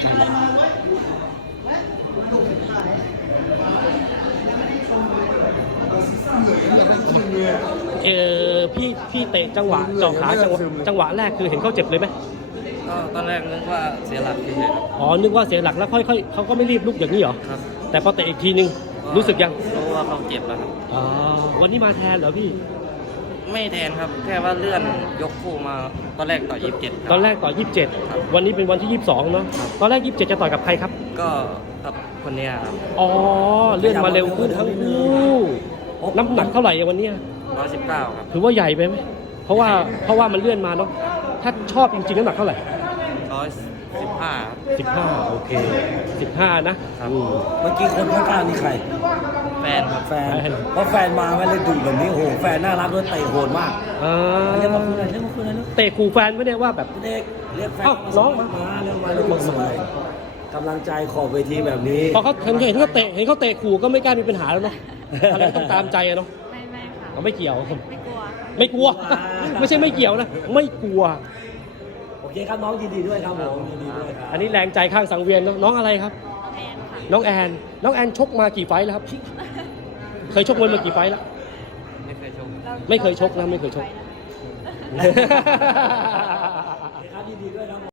พี่เตะจังหวะเจาะขาจังหวะแรกคือเห็นเขาเจ็บเลยไหมก็ตอนแรกนึกว่าเสียหลักเฉยๆอ๋อนึกว่าเสียหลักแล้วค่อยๆเขาก็ไม่รีบลุกอย่างนี้เหรอครับแต่พอเตะอีกทีนึงรู้สึกยังรู้ว่าเขาเจ็บแล้วครับอ๋อวันนี้มาแทนเหรอพี่ไม่แทนครับแค่ว่าเลื่อนยกคู่มาตอนแรกต่อ27 ตอนแรกต่อ27วันนี้เป็นวันที่22เนาะตอนแรก27จะต่อยกับใครครับก็กับคนเนี้ยครับอ๋อเลื่อนมาเร็วขึ้นทั้งคู่น้ำหนักเท่าไหร่วันนี้ 119ครับถือว่าใหญ่ไปไหมเพราะว่ามันเลื่อนมาเนาะถ้าชอบจริงๆน้ำหนักเท่าไหร่15โอเค15นะครับเมื่อกี้คนข้างๆนี่ใครแฟนครับแฟนเพราะแฟนมาไม่เลยดูแบบนี้โอ้โหแฟนน่ารักด้วยเตะโหดมากเรียกมาคุยอะไรเตะขู่แฟนไม่ได้ว่าแบบเด็กเรียกแฟนน้องมาเรียกมาสวยกำลังใจขอบเวทีแบบนี้พอเขาเห็นเขาเตะขู่ก็ไม่กล้ามีปัญหาแล้วเนาะอะไรก็ต้องตามใจเนาะไม่ค่ะไม่เกี่ยวไม่กลัวไม่ใช่ไม่เกี่ยวนะไม่กลัวโอเคครับน้องยินดีด้วยครับผมยินดีด้วยอันนี้แรงใจข้างสังเวียนน้องอะไรครับน้องแอนชกมากี่ไฟท์แล้วครับเคยชกมวยมากี่ไฟท์แล้วไม่เคยชกนะไม่เคยชกครับยินดีด้วยครับ